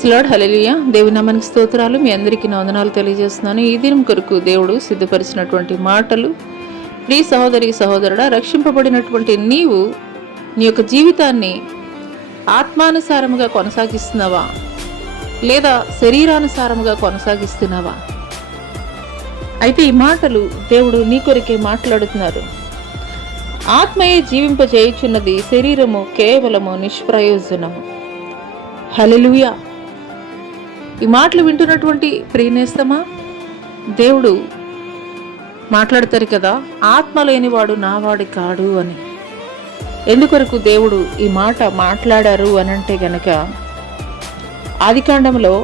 Salad హల్లెలూయా. దేవుని నామానికి స్తోత్రాలు. మీ అందరికీ నా వందనాలు తెలియజేస్తున్నాను. ఈ దినం కొరకు దేవుడు సిద్ధపరిచినటువంటి మాటలు. ప్రియ సహోదరి సహోదరుడా, రక్షింపబడినటువంటి నీవు నీ యొక్క జీవితాన్ని ఆత్మానుసారముగా కొనసాగిస్తున్నావా లేదా శరీరానుసారముగా కొనసాగిస్తున్నావా? అయితే ఈ మాటలు దేవుడు నీ కొరికే మాట్లాడుతున్నారు. ఆత్మయే జీవింపజేయుచున్నది, శరీరము కేవలము నిష్ప్రయోజనము. హల్లెలూయా. ఈ మాటలు వింటున్నటువంటి ప్రియనేస్తమా, దేవుడు మాట్లాడతారు కదా, ఆత్మ లేనివాడు నావాడి కాడు అని. ఎందుకొరకు దేవుడు ఈ మాట మాట్లాడారు అనంటే గనక, ఆదికాండంలో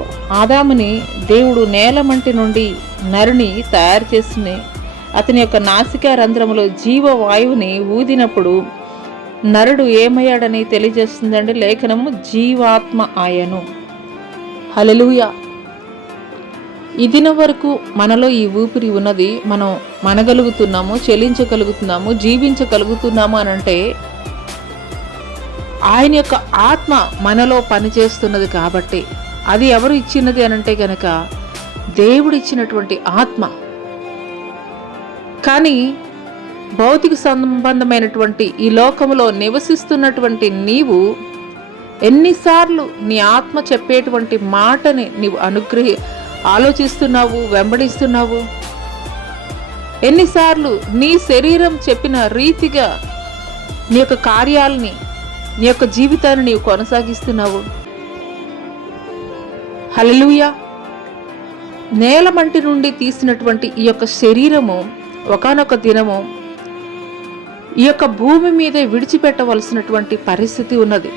ఆదాముని దేవుడు నేలమంటి నుండి నరుని తయారు చేసి అతని యొక్క నాసికా రంధ్రములో జీవవాయువుని ఊదినప్పుడు నరుడు ఏమయ్యాడని తెలియజేస్తుందండి లేఖనము. జీవాత్మ ఆయను. హల్లెలూయా. ఈ దినం వరకు మనలో ఈ ఊపిరి ఉన్నది, మనం మనగలుగుతున్నాము, చెలించగలుగుతున్నాము, జీవించగలుగుతున్నాము అనంటే ఆయన యొక్క ఆత్మ మనలో పనిచేస్తున్నది కాబట్టి. అది ఎవరు ఇచ్చినది అనంటే గనక దేవుడు ఇచ్చినటువంటి ఆత్మ. కానీ భౌతిక సంబంధమైనటువంటి ఈ లోకములో నివసిస్తున్నటువంటి నీవు ఎన్నిసార్లు నీ ఆత్మ చెప్పేటువంటి మాటని నీవు ఆలోచిస్తున్నావు, వెంబడిస్తున్నావు? ఎన్నిసార్లు నీ శరీరం చెప్పిన రీతిగా నీ యొక్క కార్యాలని, నీ యొక్క జీవితాన్ని నీవు కొనసాగిస్తున్నావు? హల్లెలూయా. నేలమంటి నుండి తీసినటువంటి ఈ యొక్క శరీరము ఒకానొక దినము ఈ యొక్క భూమి మీదే విడిచిపెట్టవలసినటువంటి పరిస్థితి ఉన్నది.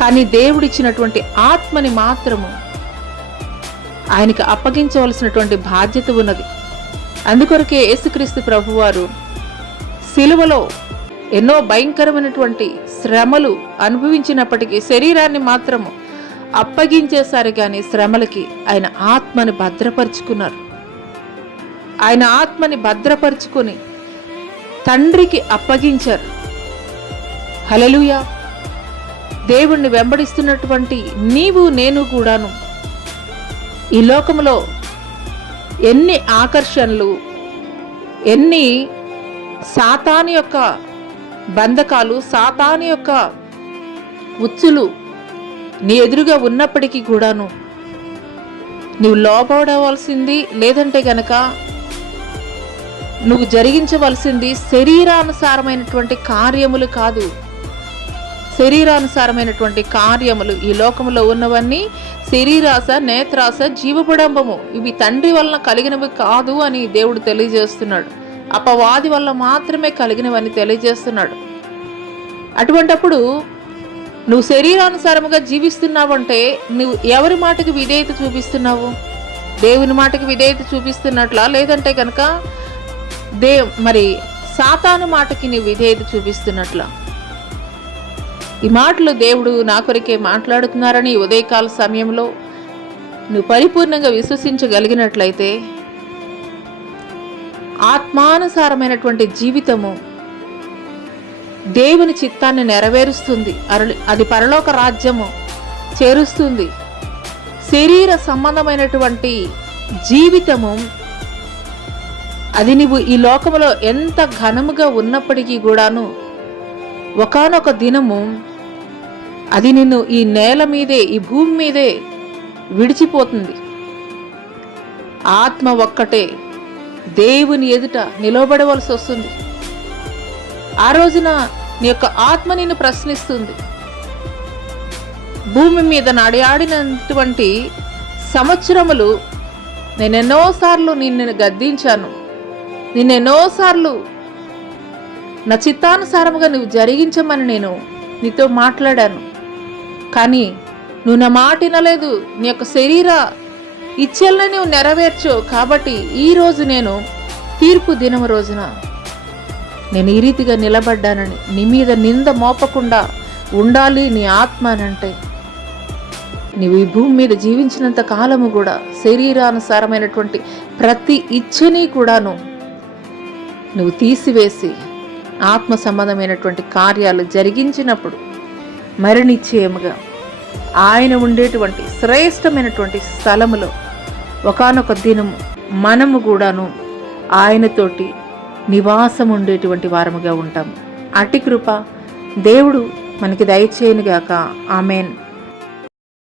కానీ దేవుడిచ్చినటువంటి ఆత్మని మాత్రము ఆయనకి అప్పగించవలసినటువంటి బాధ్యత ఉన్నది. అందుకొరకే యేసుక్రీస్తు ప్రభువారు సిలువలో ఎన్నో భయంకరమైనటువంటి శ్రమలు అనుభవించినప్పటికీ శరీరాన్ని మాత్రము అప్పగించేశారు, కానీ శ్రమలకి ఆయన ఆత్మని భద్రపరుచుకున్నారు. ఆయన ఆత్మని భద్రపరుచుకొని తండ్రికి అప్పగించారు. హల్లెలూయా. దేవుణ్ణి వెంబడిస్తున్నటువంటి నీవు నేను కూడాను ఈ లోకంలో ఎన్ని ఆకర్షణలు, ఎన్ని సాతాను యొక్క బంధకాలు, సాతాను యొక్క ఉచ్చులు నీ ఎదురుగా ఉన్నప్పటికీ కూడాను నువ్వు లోబడవలసింది, లేదంటే గనక నువ్వు జరిగించవలసింది శరీరానుసారమైనటువంటి కార్యములు కాదు. శరీరానుసారమైనటువంటి కార్యములు ఈ లోకంలో ఉన్నవన్నీ శరీరాశ, నేత్రాశ, జీవపడంబము, ఇవి తండ్రి వలన కలిగినవి కాదు అని దేవుడు తెలియజేస్తున్నాడు. అపవాది వల్ల మాత్రమే కలిగినవని తెలియజేస్తున్నాడు. అటువంటప్పుడు నువ్వు శరీరానుసారముగా జీవిస్తున్నావంటే నువ్వు ఎవరి మాటకి విధేయత చూపిస్తున్నావు? దేవుని మాటకి విధేయత చూపిస్తున్నట్లా, లేదంటే కనుక మరి సాతాను మాటకి నువ్వు విధేయత చూపిస్తున్నట్లా? ఈ మాటలు దేవుడు నా కొరికే మాట్లాడుతున్నారని ఉదయకాల సమయంలో నువ్వు పరిపూర్ణంగా విశ్వసించగలిగినట్లయితే ఆత్మానుసారమైనటువంటి జీవితము దేవుని చిత్తాన్ని నెరవేరుస్తుంది. అది పరలోక రాజ్యము చేరుస్తుంది. శరీర సంబంధమైనటువంటి జీవితము అది నువ్వు ఈ లోకములో ఎంత ఘనముగా ఉన్నప్పటికీ కూడాను ఒకానొక దినము అది నిన్ను ఈ నేల మీదే, ఈ భూమి మీదే విడిచిపోతుంది. ఆత్మ ఒక్కటే దేవుని ఎదుట నిలబడవలసి వస్తుంది. ఆ రోజున నీ యొక్క ఆత్మ నిన్ను ప్రశ్నిస్తుంది. భూమి మీద నడియాడినటువంటి సంవత్సరములు నేనెన్నోసార్లు నిన్ను గద్దించాను, నిన్నెన్నోసార్లు నా చిత్తానుసారముగా నువ్వు జరిగించమని నేను నీతో మాట్లాడాను, కానీ నువ్వు నా మాట వినలేదు. నీ యొక్క శరీర ఇచ్ఛల్ని నువ్వు నెరవేర్చు. కాబట్టి ఈరోజు నేను తీర్పు దినం రోజున నేను ఈ రీతిగా నిలబడ్డానని నీ మీద నింద మోపకుండా ఉండాలి నీ ఆత్మ అనంటే, నీవు ఈ భూమి మీద జీవించినంత కాలము కూడా శరీరానుసారమైనటువంటి ప్రతి ఇచ్ఛని కూడాను నువ్వు తీసివేసి ఆత్మ సంబంధమైనటువంటి కార్యాలు జరిగించినప్పుడు మరి నిశ్చయముగా ఆయన ఉండేటువంటి శ్రేష్టమైనటువంటి స్థలములో ఒకానొక దినము మనము కూడాను ఆయనతోటి నివాసం ఉండేటువంటి వారముగా ఉంటాము. అట్టి కృప దేవుడు మనకి దయచేయునుగాక. ఆమెన్.